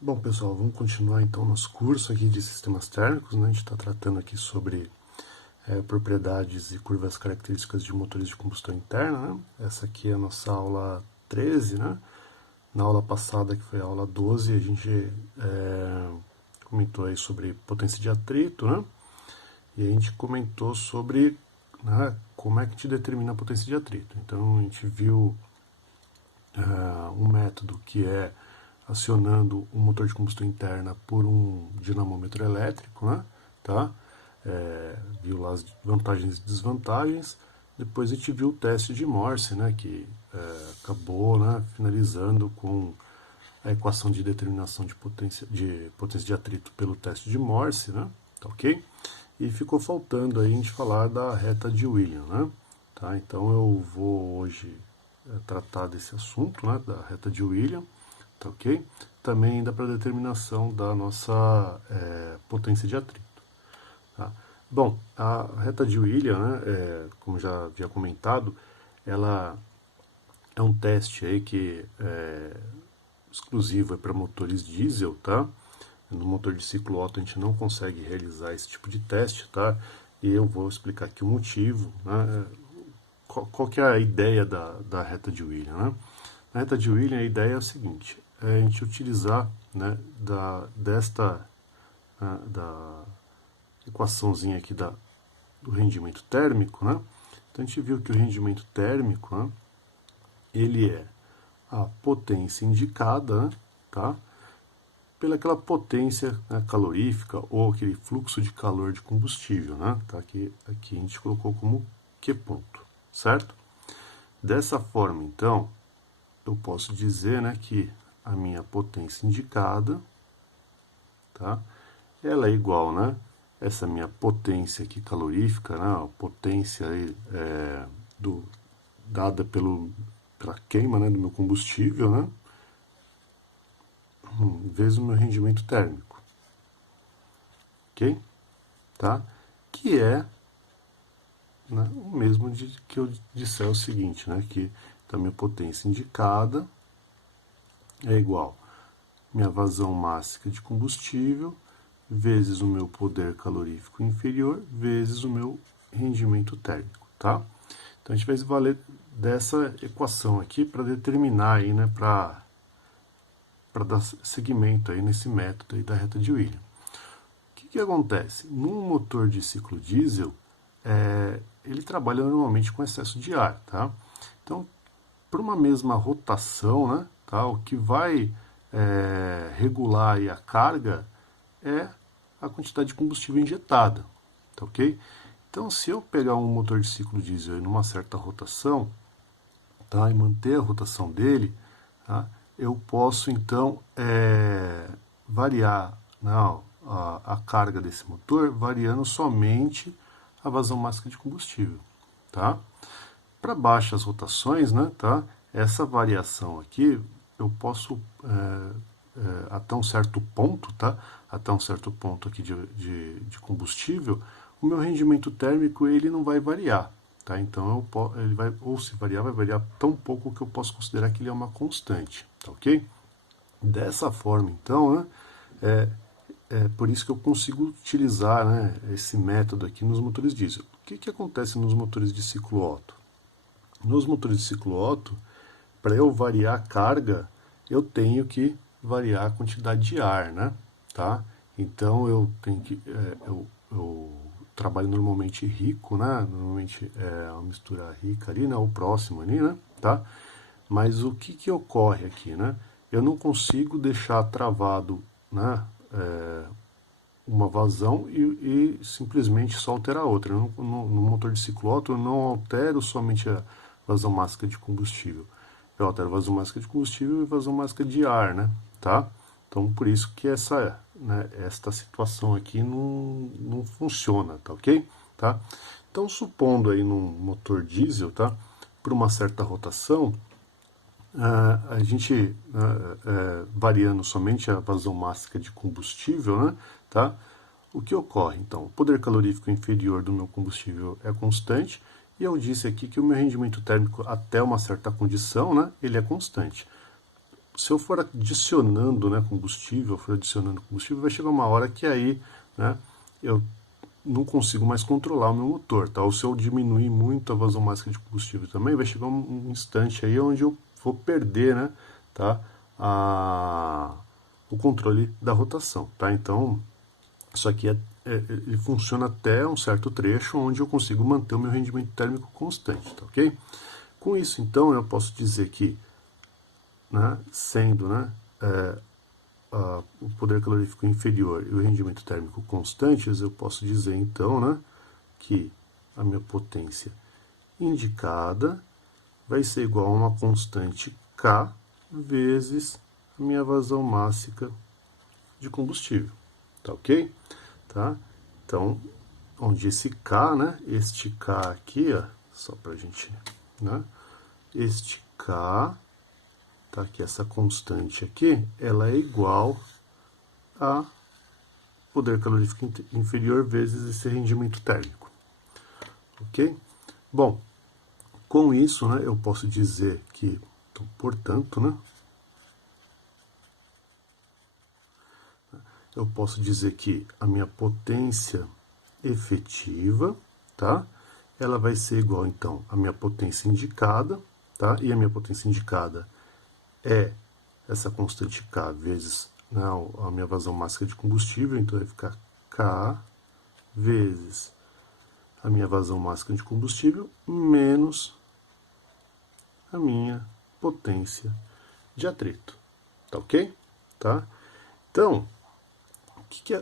Bom, pessoal, vamos continuar então nosso curso aqui de sistemas térmicos, né? A gente está tratando aqui sobre propriedades e curvas características de motores de combustão interna, né? Essa aqui é a nossa aula 13, né? Na aula passada, que foi a aula 12, a gente comentou aí sobre potência de atrito, né? E a gente comentou sobre, né, como é que a gente determina a potência de atrito. Então, a gente viu um método que é acionando um motor de combustão interna por um dinamômetro elétrico, né? Tá? Viu lá as vantagens e desvantagens. Depois a gente viu o teste de Morse, né? Que acabou, né, finalizando com a equação de determinação de potência de atrito pelo teste de Morse, né? Tá ok? E ficou faltando aí a gente falar da reta de Williams, né? Tá? Então eu vou hoje tratar desse assunto, né, da reta de Williams, tá ok? Também ainda para determinação da nossa potência de atrito. Tá? Bom, a reta de Williams, né, como já havia comentado, ela é um teste aí que exclusivo para motores diesel, tá? No motor de ciclo Otto a gente não consegue realizar esse tipo de teste, tá? E eu vou explicar aqui o motivo, né? Qual que é a ideia da reta de Williams, né? Na reta de Williams a ideia é o seguinte, é a gente utilizar, né, da equaçãozinha aqui do rendimento térmico, né? Então a gente viu que o rendimento térmico, né, ele é a potência indicada, né, tá? Pelaquela potência, né, calorífica ou aquele fluxo de calor de combustível, né? Tá? Aqui a gente colocou como Q ponto, certo? Dessa forma, então, eu posso dizer, né, que a minha potência indicada, tá? Ela é igual, né? Essa minha potência aqui calorífica, né? A potência aí, dada pela queima, né, do meu combustível, né? Vezes o meu rendimento térmico, ok? Tá? Que é, né, o mesmo que eu disser o seguinte, né? Que a minha potência indicada é igual minha vazão máxima de combustível vezes o meu poder calorífico inferior vezes o meu rendimento térmico, tá? Então a gente vai valer dessa equação aqui para determinar aí, né, para dar seguimento aí nesse método aí da reta de Williams. O que acontece? Num motor de ciclo diesel, ele trabalha normalmente com excesso de ar, tá? Então, por uma mesma rotação, né, tá, o que vai regular aí a carga é a quantidade de combustível injetada, tá ok? Então, se eu pegar um motor de ciclo diesel em uma certa rotação, tá, e manter a rotação dele, tá, eu posso então variar, não, a carga desse motor variando somente a vazão máxima de combustível, tá? Para baixas rotações, né, tá? Essa variação aqui eu posso até um certo ponto, tá? Até um certo ponto aqui de combustível, o meu rendimento térmico ele não vai variar, tá? Então ele vai, ou se variar, vai variar tão pouco que eu posso considerar que ele é uma constante, tá ok? Dessa forma, então, né, é por isso que eu consigo utilizar, né, esse método aqui nos motores diesel. O que acontece nos motores de ciclo Otto? Nos motores de ciclo Otto, para eu variar a carga, eu tenho que variar a quantidade de ar, né? Tá? Então eu tenho que eu trabalho normalmente rico, né? Normalmente é uma mistura rica ali, né? O próximo ali, né? Tá? Mas o que ocorre aqui, né? Eu não consigo deixar travado, né, uma vazão e simplesmente só alterar outra. No motor de ciclo Otto eu não altero somente a vazão máxima de combustível. Eu altero a vazão máxima de combustível e vazão máxima de ar, né? Tá? Então por isso que esta situação aqui não funciona, tá ok? Tá? Então supondo aí num motor diesel, tá? Por uma certa rotação, a gente variando somente a vazão máxima de combustível, né, tá? O que ocorre? Então, o poder calorífico inferior do meu combustível é constante, e eu disse aqui que o meu rendimento térmico até uma certa condição, né, ele é constante. se eu for adicionando, né, combustível, vai chegar uma hora que aí, né, eu não consigo mais controlar o meu motor, tá? Ou se eu diminuir muito a vazão máxima de combustível também, vai chegar um instante aí onde eu vou perder, né, tá? O controle da rotação, tá? Então, isso aqui ele funciona até um certo trecho onde eu consigo manter o meu rendimento térmico constante, tá ok? Com isso, então, eu posso dizer que, né, sendo, né, o poder calorífico inferior e o rendimento térmico constantes, eu posso dizer, então, né, que a minha potência indicada vai ser igual a uma constante K vezes a minha vazão máxima de combustível, tá ok? Tá? Então, onde esse K, né, este K aqui, ó, só pra gente, né, este K, tá, que essa constante aqui, ela é igual a poder calorífico inferior vezes esse rendimento térmico, ok? Bom, com isso, né, eu posso dizer que, então, portanto, né, eu posso dizer que a minha potência efetiva, tá, ela vai ser igual, então, à minha potência indicada, tá, e a minha potência indicada é essa constante K vezes, né, a minha vazão máxima de combustível, então vai ficar K vezes a minha vazão máxima de combustível menos a minha potência de atrito, tá ok? Tá? Então,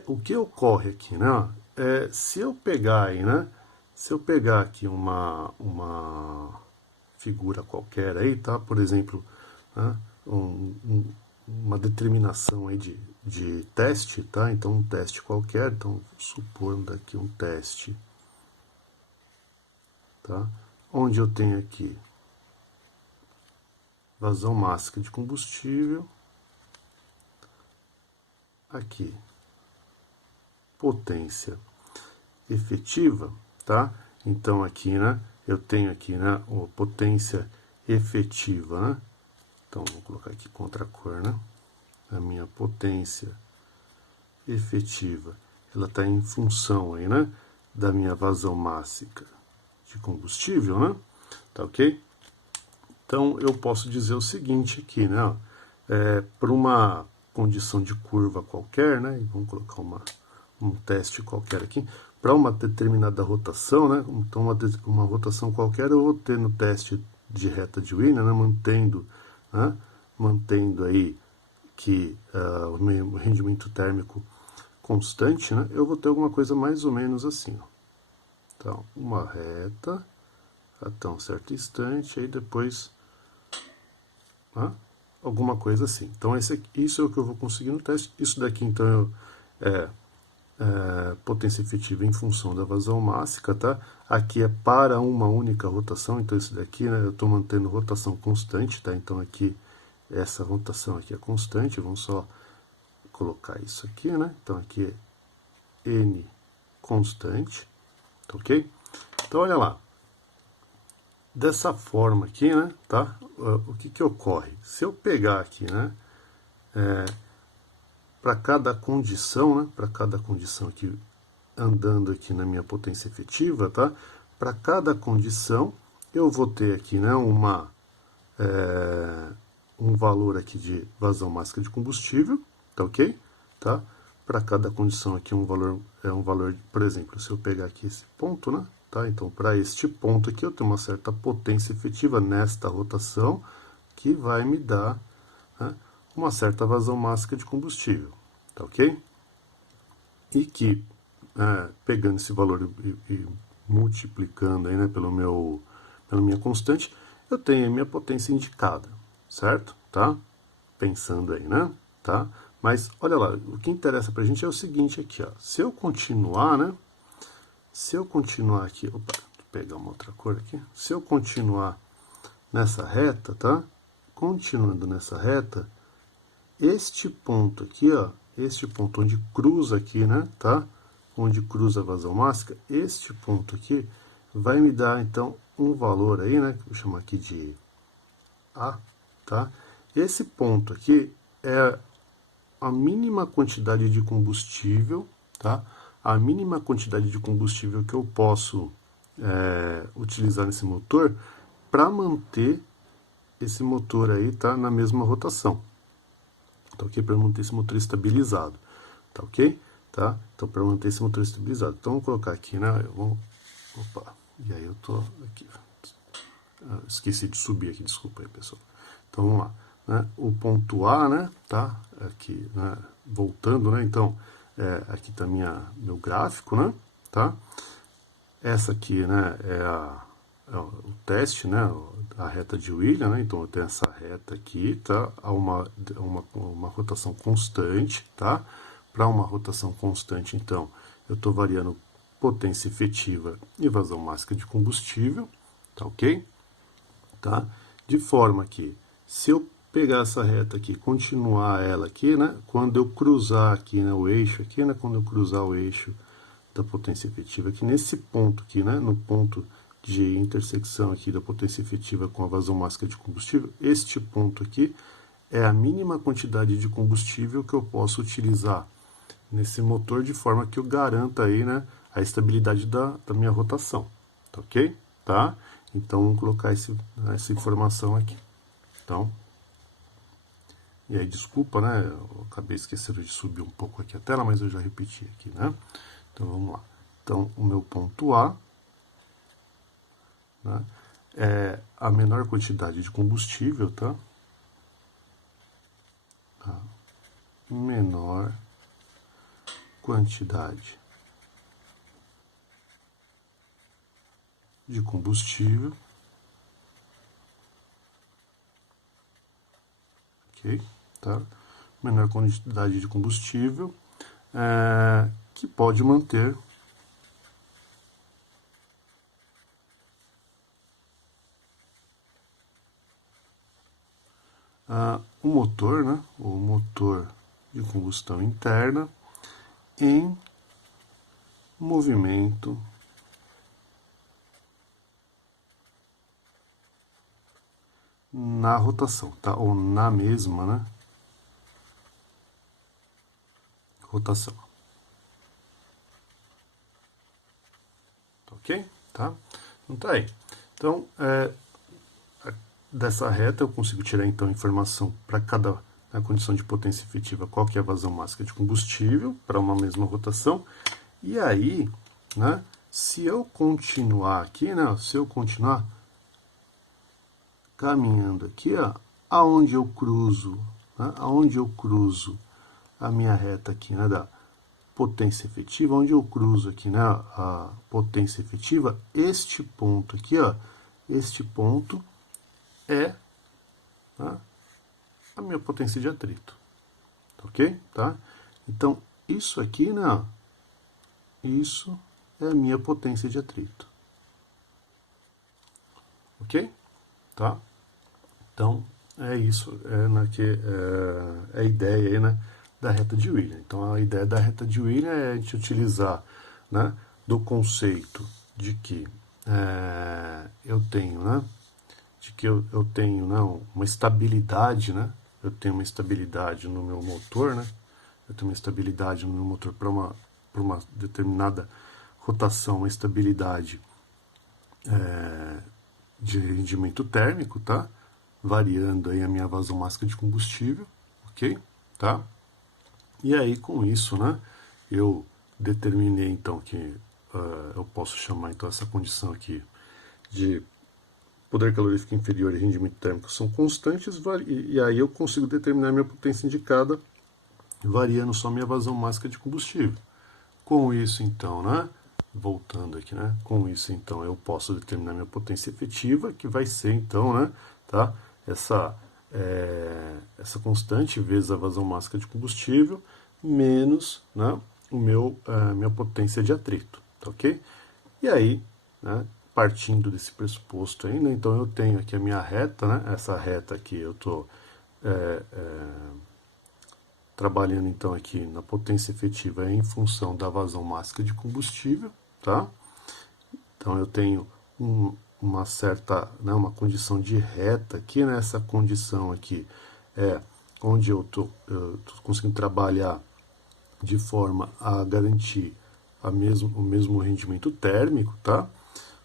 o que ocorre aqui, né? Se eu pegar aí, né? Se eu pegar aqui uma figura qualquer aí, tá? Por exemplo, né, uma determinação aí de teste, tá? Então, um teste qualquer, então, supondo aqui um teste, tá? Onde eu tenho aqui vazão máxima de combustível, aqui, potência efetiva, tá? Então, aqui, né, eu tenho aqui, né, a potência efetiva, né? Então, vou colocar aqui contra a cor, né? A minha potência efetiva, ela está em função aí, né, da minha vazão máxima de combustível, né? Tá ok? Então, eu posso dizer o seguinte aqui, né? Para uma condição de curva qualquer, né? Vamos colocar um teste qualquer aqui. Para uma determinada rotação, né? Então, uma rotação qualquer, eu vou ter no teste de reta de Wiener, né? Mantendo aí que o meu rendimento térmico constante, né? Eu vou ter alguma coisa mais ou menos assim, ó. Então, uma reta até um certo instante, aí depois alguma coisa assim. Então, isso é o que eu vou conseguir no teste. Isso daqui, então, potência efetiva em função da vazão máxima, tá? Aqui é para uma única rotação, então isso daqui, né, eu estou mantendo rotação constante, tá? Então, aqui, essa rotação aqui é constante, vamos só colocar isso aqui, né? Então, aqui é N constante, tá ok? Então, olha lá. Dessa forma aqui, né, tá? O que ocorre? Se eu pegar aqui, né, para cada condição, né, para cada condição aqui, andando aqui na minha potência efetiva, tá? Para cada condição, eu vou ter aqui, né, um valor aqui de vazão máxima de combustível, tá ok? Tá? Para cada condição aqui um valor, por exemplo, se eu pegar aqui esse ponto, né? Tá? Então, para este ponto aqui, eu tenho uma certa potência efetiva nesta rotação, que vai me dar, né, uma certa vazão máxima de combustível, tá ok? E que, pegando esse valor e multiplicando aí, né, pela minha constante, eu tenho a minha potência indicada, certo? Tá? Pensando aí, né? Tá? Mas, olha lá, o que interessa pra gente é o seguinte aqui, ó. Se eu continuar, né? Se eu continuar aqui, opa, vou pegar uma outra cor aqui. Se eu continuar nessa reta, tá? Continuando nessa reta, este ponto aqui, ó, este ponto onde cruza aqui, né, tá? Onde cruza a vazão máxima, este ponto aqui vai me dar, então, um valor aí, né, que eu vou chamar aqui de A, tá? esse ponto aqui é a mínima quantidade de combustível, tá? A mínima quantidade de combustível que eu posso utilizar nesse motor para manter esse motor aí, tá, na mesma rotação. Tá ok? Para manter esse motor estabilizado. Tá ok? Tá? Então, para manter esse motor estabilizado. Então, vou colocar aqui, né? Opa, e aí eu tô aqui. Esqueci de subir aqui, desculpa aí, pessoal. Então, vamos lá. Né? O ponto A, né? Tá? Aqui, né? Voltando, né? Então, aqui tá meu gráfico, né? Tá? Essa aqui, né? É o teste, né? A reta de Williams, né? Então, eu tenho essa reta aqui, tá? A uma rotação constante, tá? Para uma rotação constante, então, eu estou variando potência efetiva e vazão máxima de combustível, tá ok? Tá? De forma que, se eu pegar essa reta aqui, continuar ela aqui, né? Quando eu cruzar aqui, né, o eixo aqui, né? Quando eu cruzar o eixo da potência efetiva aqui, nesse ponto aqui, né? No ponto de intersecção aqui da potência efetiva com a vazão máxima de combustível, este ponto aqui é a mínima quantidade de combustível que eu posso utilizar nesse motor de forma que eu garanta aí, né, a estabilidade da minha rotação, tá ok? Tá? Então, vamos colocar essa informação aqui. Então, e aí, desculpa, né, eu acabei esquecendo de subir um pouco aqui a tela, mas eu já repeti aqui, né? Então, vamos lá. Então, o meu ponto A, né, é a menor quantidade de combustível, tá? A menor quantidade de combustível, ok? Tá? Menor quantidade de combustível que pode manter o motor, né? O motor de combustão interna em movimento na rotação, tá? Ou na mesma, né? Rotação. Tá ok? Tá? Então tá aí. Então, dessa reta eu consigo tirar então a informação para cada condição de potência efetiva, qual que é a vazão máxima de combustível para uma mesma rotação. E aí, né, se eu continuar aqui, né, se eu continuar caminhando aqui, ó, aonde eu cruzo, né, aonde eu cruzo a minha reta aqui, né, da potência efetiva, onde eu cruzo aqui, né, a potência efetiva, este ponto aqui, ó, este ponto é, né, a minha potência de atrito, ok? Tá? Então, isso aqui, né, isso é a minha potência de atrito, ok? Tá? Então, é isso, é a ideia aí, né, da reta de Williams. Então, a ideia da reta de Williams é a gente utilizar, né, do conceito de que eu tenho, né, de que eu tenho, né, uma estabilidade, né, eu tenho uma estabilidade no meu motor, né, eu tenho uma estabilidade no meu motor para uma determinada rotação, uma estabilidade de rendimento térmico, tá? Variando aí a minha vazão máxima de combustível, ok? Tá? E aí com isso, né, eu determinei então que eu posso chamar então essa condição aqui de poder calorífico inferior e rendimento térmico são constantes, e aí eu consigo determinar minha potência indicada variando só minha vazão máxima de combustível. Com isso então, né, voltando aqui, né, com isso então eu posso determinar minha potência efetiva, que vai ser então, né, tá, essa constante vezes a vazão máxima de combustível menos, né, minha potência de atrito, tá ok? E aí, né, partindo desse pressuposto aí, né, então eu tenho aqui a minha reta, né, essa reta aqui eu estou trabalhando então aqui na potência efetiva em função da vazão máxima de combustível, tá? Então eu tenho uma certa, né, uma condição de reta aqui, né? Essa condição aqui é onde eu tô conseguindo trabalhar de forma a garantir o mesmo rendimento térmico, tá?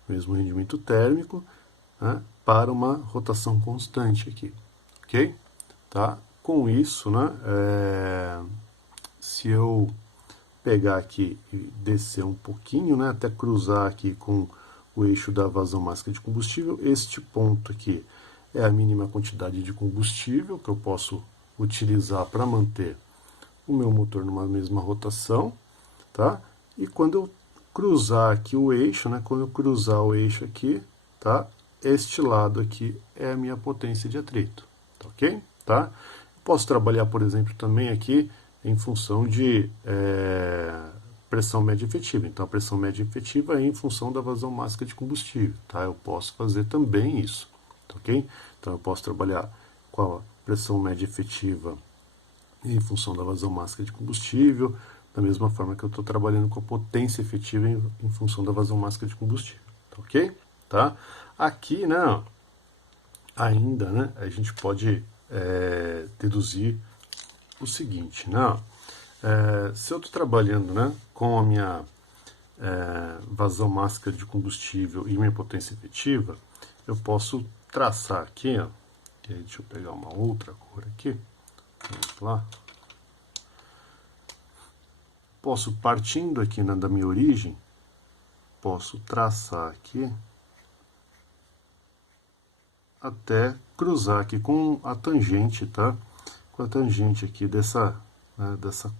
O mesmo rendimento térmico, né, para uma rotação constante aqui, ok? Tá? Com isso, né, se eu pegar aqui e descer um pouquinho, né, até cruzar aqui com o eixo da vazão máxima de combustível, este ponto aqui é a mínima quantidade de combustível que eu posso utilizar para manter o meu motor numa mesma rotação, tá? E quando eu cruzar aqui o eixo, né, quando eu cruzar o eixo aqui, tá? Este lado aqui é a minha potência de atrito, tá ok? Tá? Posso trabalhar, por exemplo, também aqui em função de pressão média efetiva. Então, a pressão média efetiva é em função da vazão máxima de combustível, tá? Eu posso fazer também isso, tá ok? Então, eu posso trabalhar com a pressão média efetiva em função da vazão máxima de combustível, da mesma forma que eu estou trabalhando com a potência efetiva em função da vazão máxima de combustível, tá ok? Tá? Aqui, né, ainda, né, a gente pode deduzir o seguinte, né? Se eu estou trabalhando, né, com a minha vazão máxima de combustível e minha potência efetiva, eu posso traçar aqui, ó, e aí deixa eu pegar uma outra cor aqui, vamos lá. Posso, partindo aqui da minha origem, posso traçar aqui até cruzar aqui com a tangente, tá? Com a tangente aqui dessa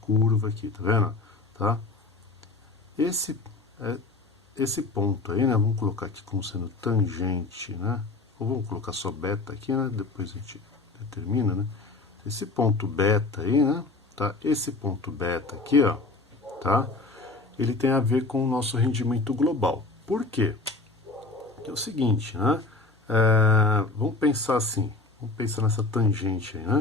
curva aqui, tá vendo? Tá? Esse ponto aí, né? Vamos colocar aqui como sendo tangente, né? Ou vamos colocar só beta aqui, né? Depois a gente determina, né? Esse ponto beta aí, né? Tá? Esse ponto beta aqui, ó, tá? Ele tem a ver com o nosso rendimento global. Por quê? Porque é o seguinte, né? Vamos pensar assim, vamos pensar nessa tangente aí, né?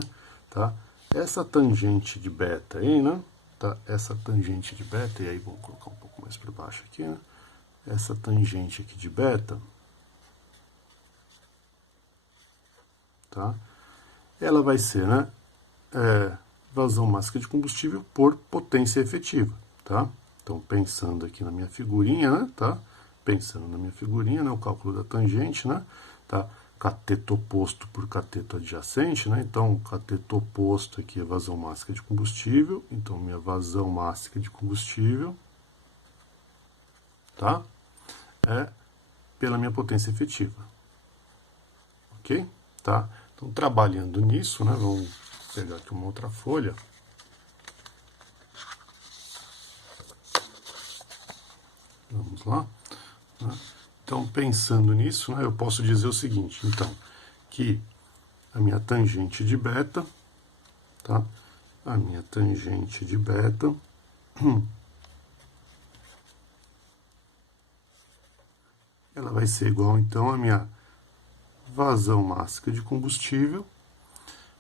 Tá? Essa tangente de beta aí, né? Tá? Essa tangente de beta, e aí vamos colocar um pouco mais para baixo aqui, né? Essa tangente aqui de beta, tá? Ela vai ser, né? Vazão máxima de combustível por potência efetiva, tá? Então, pensando aqui na minha figurinha, né? Tá? Pensando na minha figurinha, né? O cálculo da tangente, né? Tá? Cateto oposto por cateto adjacente, né? Então, cateto oposto aqui é vazão máxima de combustível. Então, minha vazão máxima de combustível, tá? É pela minha potência efetiva. Ok? Tá? Então, trabalhando nisso, né? Vamos pegar aqui uma outra folha. Vamos lá. Então, pensando nisso, né, eu posso dizer o seguinte, então, que a minha tangente de beta, tá? A minha tangente de beta ela vai ser igual, então, à minha vazão máxima de combustível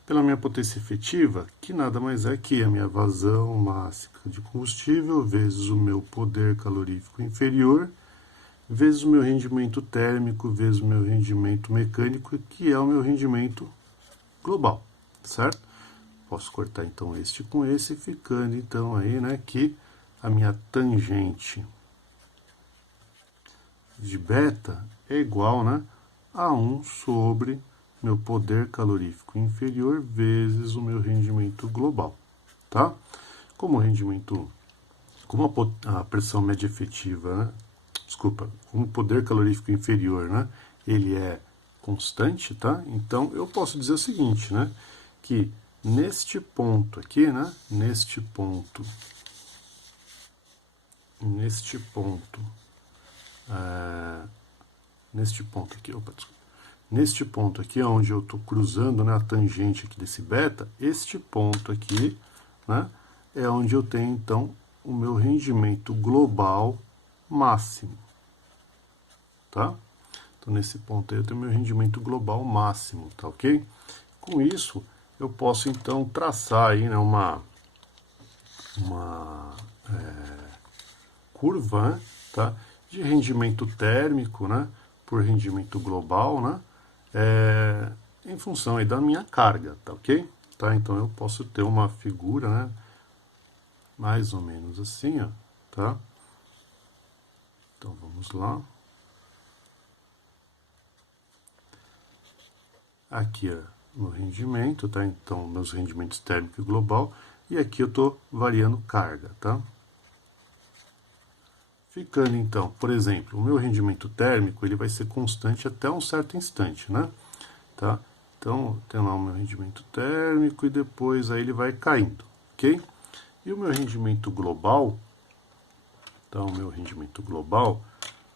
pela minha potência efetiva, que nada mais é que a minha vazão máxima de combustível vezes o meu poder calorífico inferior vezes o meu rendimento térmico, vezes o meu rendimento mecânico, que é o meu rendimento global, certo? Posso cortar então este com esse, ficando então aí, né, que a minha tangente de beta é igual, né, a 1 sobre meu poder calorífico inferior vezes o meu rendimento global, tá? Como a pressão média efetiva, né, como o poder calorífico inferior, né, ele é constante, tá? Então, eu posso dizer o seguinte, né, que neste ponto aqui, né, neste ponto aqui, onde eu estou cruzando, né, a tangente aqui desse beta, este ponto aqui, né, é onde eu tenho, então, o meu rendimento global máximo, tá? Então, nesse ponto aí, eu tenho meu rendimento global máximo, tá ok? Com isso, eu posso, então, traçar aí, né, uma curva, né, tá? De rendimento térmico, né, por rendimento global, né, em função aí da minha carga, tá ok? tá? Então eu posso ter uma figura, né? Mais ou menos assim, ó, tá? Então vamos lá. Aqui é no rendimento, tá? Então meus rendimentos térmico e global. E aqui eu estou variando carga, tá? Ficando então, por exemplo, o meu rendimento térmico ele vai ser constante até um certo instante, né? Tá? Então tem lá o meu rendimento térmico e depois aí ele vai caindo, ok? E o meu rendimento global, então o meu rendimento global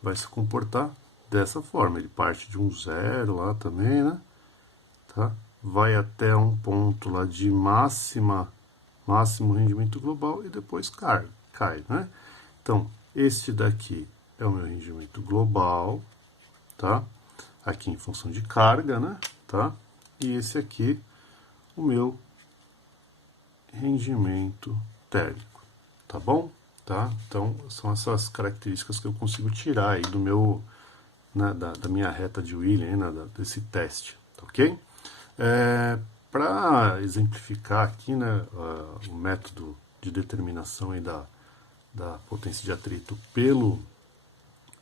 vai se comportar dessa forma. Ele parte de um zero lá também, né? Tá? Vai até um ponto lá de máximo rendimento global e depois cai, né? Então, este daqui é o meu rendimento global, tá? Aqui em função de carga, né? Tá? E esse aqui, o meu rendimento térmico, tá bom? Tá? Então, são essas características que eu consigo tirar aí do meu, né, da minha reta de William, né, desse teste, tá ok? Para exemplificar aqui, né, o método de determinação aí da potência de atrito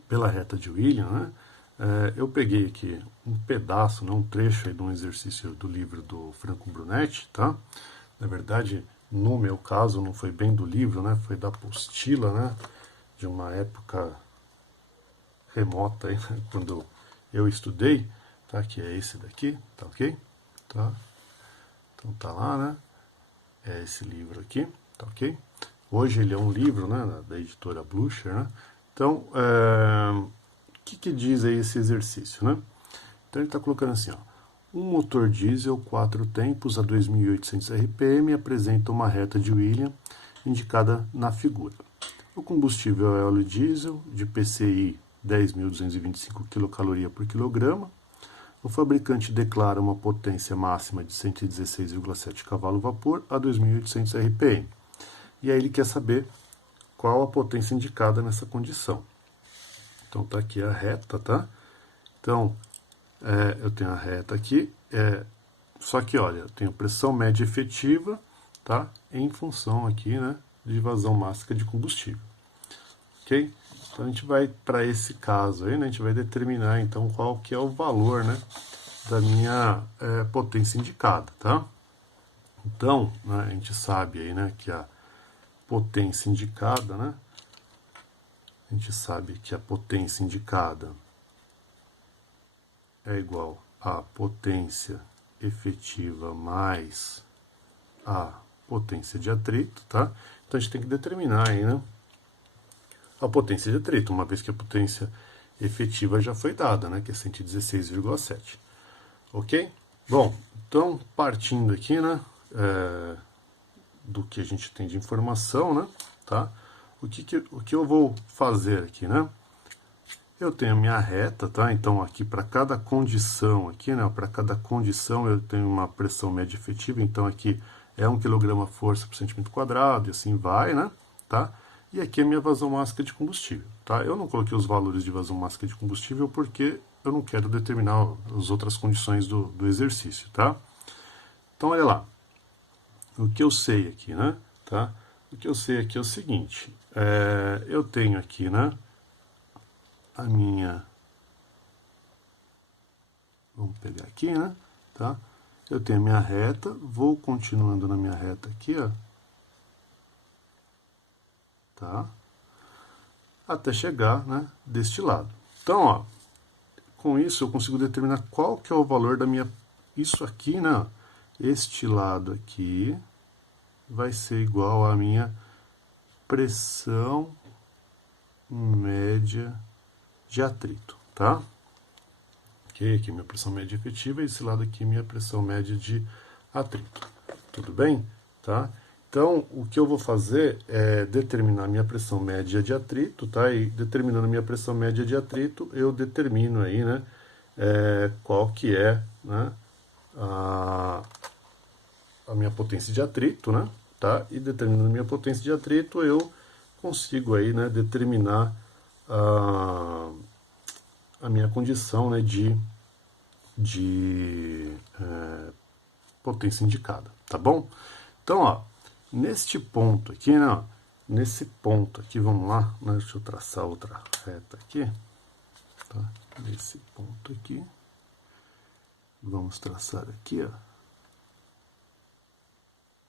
pela reta de William, né, eu peguei aqui um pedaço, né, um trecho aí de um exercício do livro do Franco Brunetti, tá? Na verdade, no meu caso, não foi bem do livro, né, foi da apostila, né, de uma época remota aí, né, quando eu estudei, tá? Que é esse daqui, tá ok? Tá? Então tá lá, né? É esse livro aqui, tá ok? Hoje ele é um livro, né, da editora Blucher, né? Então, o que diz aí esse exercício, né? Então ele está colocando assim, ó. Um motor diesel 4 tempos a 2.800 RPM apresenta uma reta de William indicada na figura. O combustível é óleo diesel de PCI 10.225 kcal por quilograma. O fabricante declara uma potência máxima de 116,7 cavalo-vapor a 2.800 RPM. E aí ele quer saber qual a potência indicada nessa condição. Então tá aqui a reta, tá? Então, eu tenho a reta aqui, só que olha, eu tenho pressão média efetiva, tá? Em função aqui, né, de vazão máxima de combustível. Ok? Então a gente vai, para esse caso aí, né, a gente vai determinar então qual que é o valor, né, da minha potência indicada, tá? Então, né, a gente sabe aí, né, que a potência indicada, né, a gente sabe que a potência indicada é igual à potência efetiva mais a potência de atrito, tá? Então a gente tem que determinar aí, né, a potência de atrito, uma vez que a potência efetiva já foi dada, né, que é 116,7. Ok? Bom, então partindo aqui, né, do que a gente tem de informação, né, tá? O que eu vou fazer aqui, né? Eu tenho a minha reta, tá? Então aqui para cada condição aqui, né, para cada condição eu tenho uma pressão média efetiva, então aqui é 1 kg força por centímetro quadrado e assim vai, né, tá? E aqui é a minha vazão máxima de combustível, tá? Eu não coloquei os valores de vazão máxima de combustível porque eu não quero determinar as outras condições do exercício, tá? Então, olha lá. O que eu sei aqui, né? Tá? O que eu sei aqui é o seguinte. Eu tenho aqui, né? A minha... Vamos pegar aqui, né? Tá? Eu tenho a minha reta. Vou continuando na minha reta aqui, ó. Tá? Até chegar, né? Deste lado. Então, ó. Com isso eu consigo determinar qual que é o valor da minha... Isso aqui, né? Este lado aqui vai ser igual à minha pressão média de atrito, tá? Ok, aqui minha pressão média efetiva e esse lado aqui minha pressão média de atrito. Tudo bem? Tá? Então, o que eu vou fazer é determinar minha pressão média de atrito, tá? E determinando minha pressão média de atrito, eu determino aí, né, qual que é, né, a minha potência de atrito, né, tá? E determinando minha potência de atrito, eu consigo aí, né, determinar a minha condição, né, de potência indicada, tá bom? Então, ó, neste ponto aqui, né, ó, nesse ponto aqui, vamos lá, né, deixa eu traçar outra reta aqui, tá? Nesse ponto aqui, vamos traçar aqui, ó,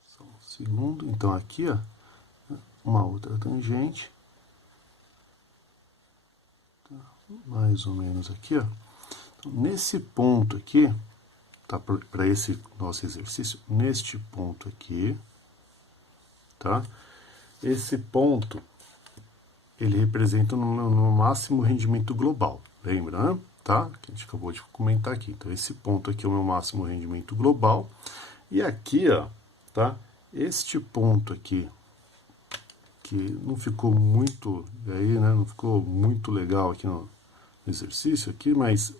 só um segundo, então aqui, ó, uma outra tangente, tá? Mais ou menos aqui, ó, então, nesse ponto aqui, tá, para esse nosso exercício, neste ponto aqui, tá? Esse ponto, ele representa no máximo rendimento global, lembra, né? Tá? Que a gente acabou de comentar aqui. Então, esse ponto aqui é o meu máximo rendimento global. E aqui, ó, tá? Este ponto aqui, que não ficou muito, aí, né? Não ficou muito legal aqui no exercício aqui, mas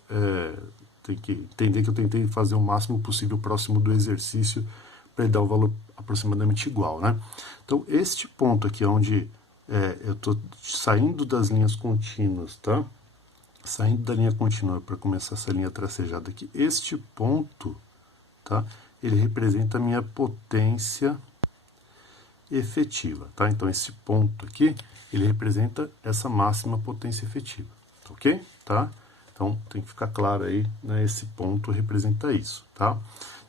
tem que entender que eu tentei fazer o máximo possível próximo do exercício para ele dar um valor aproximadamente igual, né? Então, este ponto aqui, onde eu estou saindo das linhas contínuas, tá? Saindo da linha contínua para começar essa linha tracejada aqui, este ponto, tá? Ele representa a minha potência efetiva, tá? Então, esse ponto aqui, ele representa essa máxima potência efetiva, ok? Tá? Então, tem que ficar claro aí, né? Esse ponto representa isso, tá?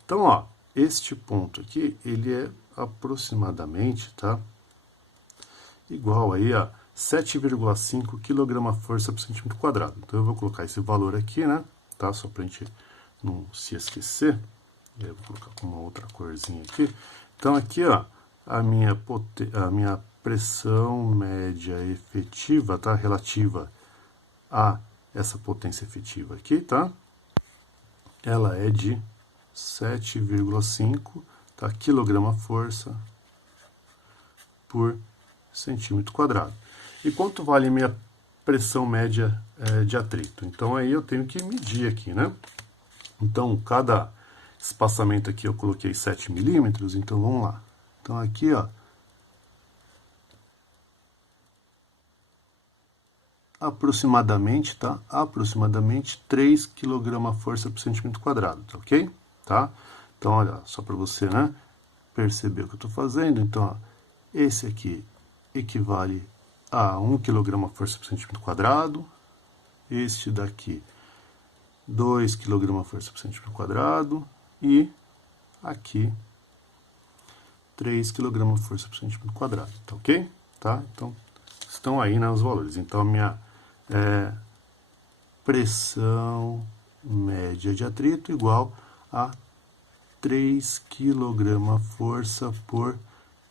Então, ó, este ponto aqui, ele é aproximadamente, tá? Igual aí a 7,5 kgfm por centímetro quadrado. Então, eu vou colocar esse valor aqui, né? Tá? Só pra gente não se esquecer. Eu vou colocar com uma outra corzinha aqui. Então, aqui, ó, a minha pressão média efetiva, tá? Relativa a essa potência efetiva aqui, tá? Ela é de 7,5, tá? Quilograma-força por centímetro quadrado. E quanto vale a minha pressão média de atrito? Então, aí eu tenho que medir aqui, né? Então, cada espaçamento aqui eu coloquei 7 milímetros, então vamos lá. Então, aqui, ó, aproximadamente, tá? Aproximadamente 3 kgfm por centímetro quadrado, tá ok? Tá? Então, olha, só para você, né, perceber o que eu estou fazendo. Então, ó, esse aqui equivale a 1 kgfm por centímetro quadrado. Este daqui, 2 kgfm por centímetro quadrado. E aqui, 3 kgfm por centímetro quadrado, tá ok? Tá? Então, estão aí, né, os valores. Então, a minha pressão média de atrito igual a 3 kg força por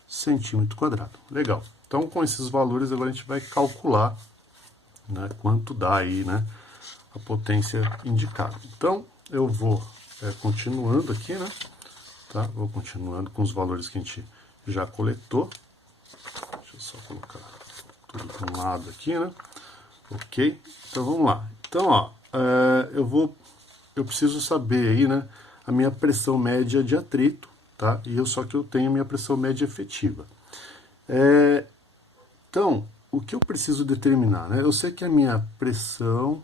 centímetro quadrado. Legal. Então, com esses valores, agora a gente vai calcular, né, quanto dá aí, né, a potência indicada. Então, eu vou continuando aqui, né, tá? Vou continuando com os valores que a gente já coletou. Deixa eu só colocar tudo de um lado aqui, né? Ok? Então, vamos lá. Então, ó, eu preciso saber aí, né, a minha pressão média de atrito, tá? Só que eu tenho a minha pressão média efetiva. Então, o que eu preciso determinar, né? Eu sei que a minha pressão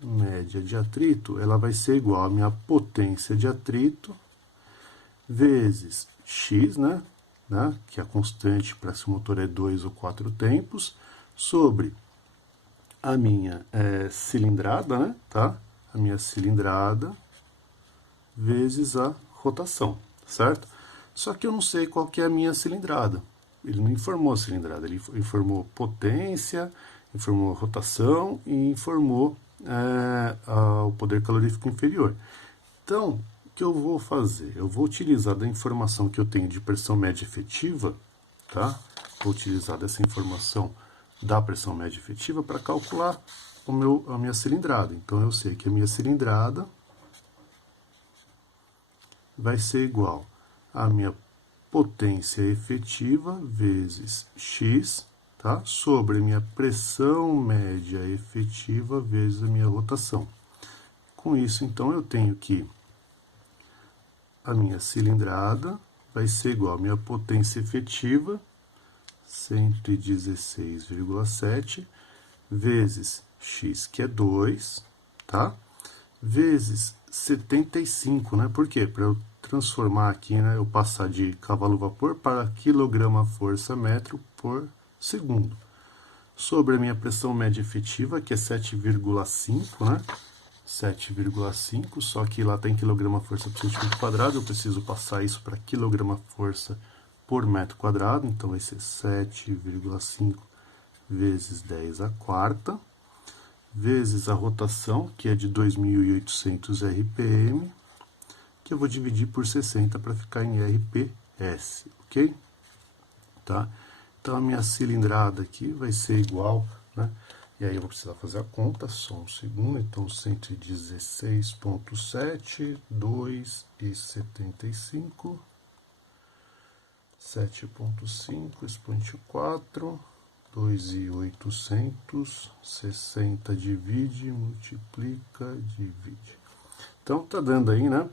média de atrito, ela vai ser igual à minha potência de atrito vezes x, né? Que a constante para esse motor é 2 ou 4 tempos, sobre a minha cilindrada, né? Tá? A minha cilindrada vezes a rotação, certo? Só que eu não sei qual que é a minha cilindrada. Ele não informou a cilindrada, ele informou potência, informou rotação e informou o poder calorífico inferior. Então, o que eu vou fazer? Eu vou utilizar da informação que eu tenho de pressão média efetiva, tá? Vou utilizar dessa informação da pressão média efetiva para calcular a minha cilindrada. Então, eu sei que a minha cilindrada vai ser igual à minha potência efetiva vezes x, tá? Sobre a minha pressão média efetiva vezes a minha rotação. Com isso, então, eu tenho que a minha cilindrada vai ser igual à minha potência efetiva, 116,7, vezes x, que é 2, tá? Vezes 75, né? Por quê? Para eu transformar aqui, né, eu passar de cavalo-vapor para quilograma-força-metro por segundo. Sobre a minha pressão média efetiva, que é 7,5, né? 7,5, só que lá tem quilograma-força por centímetro quadrado, eu preciso passar isso para quilograma-força por metro quadrado, então vai ser 7,5 vezes 10 a quarta, vezes a rotação, que é de 2.800 RPM, que eu vou dividir por 60 para ficar em RPS, ok? Tá? Então, a minha cilindrada aqui vai ser igual, né? E aí eu vou precisar fazer a conta, só um segundo. Então, 116,7, 2,75, 7,5, expoente 4, 2.800, 60 divide, multiplica, divide. Então, tá dando aí, né?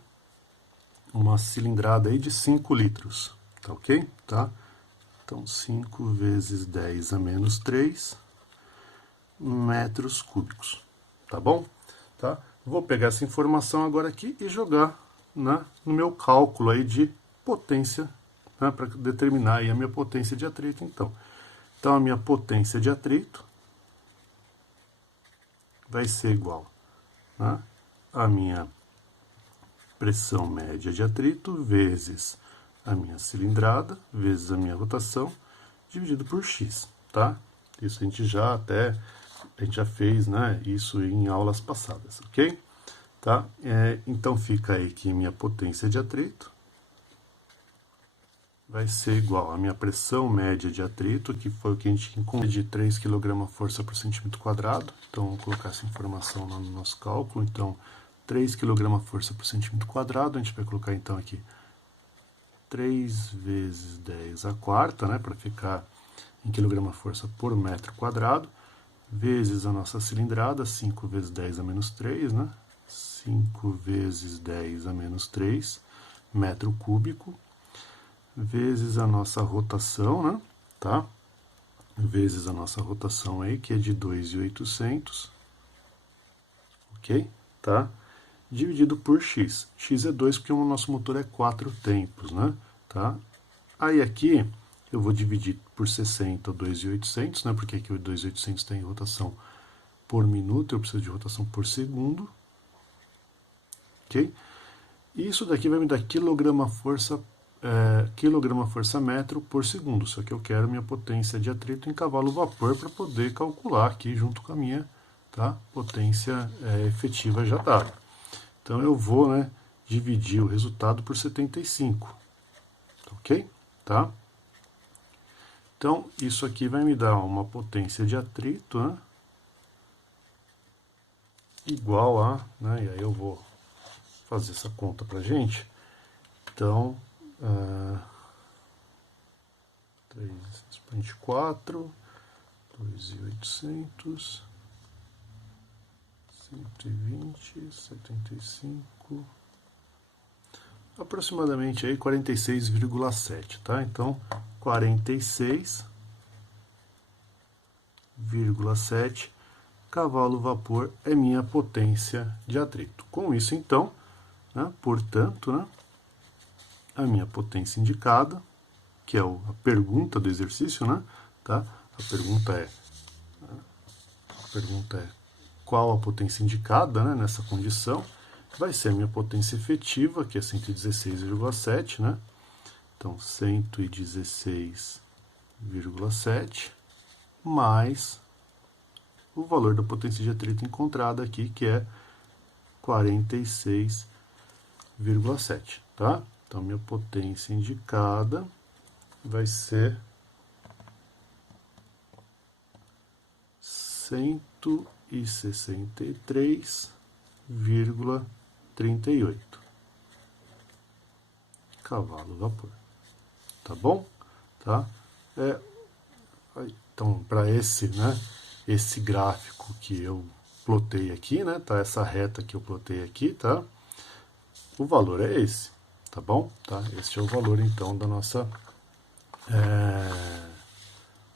Uma cilindrada aí de 5 litros, tá ok? Tá? Então, 5 vezes 10 a menos 3 metros cúbicos, tá bom? Tá? Vou pegar essa informação agora aqui e jogar, né, no meu cálculo aí de potência, né, para determinar aí a minha potência de atrito, então. Então, a minha potência de atrito vai ser igual, né, a minha pressão média de atrito vezes a minha cilindrada, vezes a minha rotação, dividido por x, tá? Isso a gente já fez, né, isso em aulas passadas, ok? Tá? Então fica aí que minha potência de atrito vai ser igual à minha pressão média de atrito, que foi o que a gente encontrou de 3 kg força por centímetro quadrado. Então vamos colocar essa informação lá no nosso cálculo. Então 3 kg força por centímetro quadrado, a gente vai colocar então aqui 3 vezes 10 a quarta, né, para ficar em quilograma-força por metro quadrado, vezes a nossa cilindrada, 5 vezes 10 a menos 3, né, 5 vezes 10 a menos 3 metro cúbico, vezes a nossa rotação, né, tá, vezes a nossa rotação aí, que é de 2.800, ok, tá, dividido por x. X é 2 porque o nosso motor é 4 tempos, né? Tá? Aí aqui eu vou dividir por 60 o 2.800, né? Porque aqui o 2.800 tem rotação por minuto, eu preciso de rotação por segundo. Ok? E isso daqui vai me dar quilograma-força metro por segundo. Só que eu quero minha potência de atrito em cavalo-vapor para poder calcular aqui junto com a minha, tá, potência efetiva já dada. Então, eu vou, né, dividir o resultado por 75, ok? Tá? Então, isso aqui vai me dar uma potência de atrito, né, igual a, né, e aí eu vou fazer essa conta pra gente. Então, 3 expoente 4, 2.800... 120, 75, aproximadamente aí 46,7, tá? Então, 46,7 cavalo-vapor é minha potência de atrito. Com isso, então, né, portanto, né, a minha potência indicada, que é a pergunta do exercício, né, tá? A pergunta é qual a potência indicada, né, nessa condição, vai ser a minha potência efetiva, que é 116,7, né? Então, 116,7 mais o valor da potência de atrito encontrada aqui, que é 46,7, tá? Então, minha potência indicada vai ser 163,38 cavalo-vapor. Tá bom? Tá? Então, para esse gráfico que eu plotei aqui, né? Tá? Essa reta que eu plotei aqui, tá? O valor é esse, tá bom? Tá? Este é o valor, então, da nossa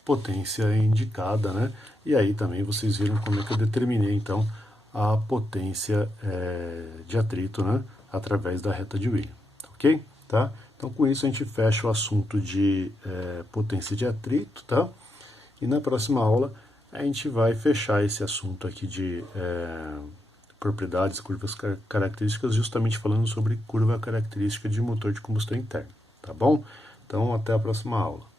potência indicada, né? E aí também vocês viram como é que eu determinei, então, a potência de atrito, né? Através da reta de William, ok? Tá? Então, com isso, a gente fecha o assunto de potência de atrito, tá? E na próxima aula, a gente vai fechar esse assunto aqui de propriedades, curvas características, justamente falando sobre curva característica de motor de combustão interna, tá bom? Então, até a próxima aula.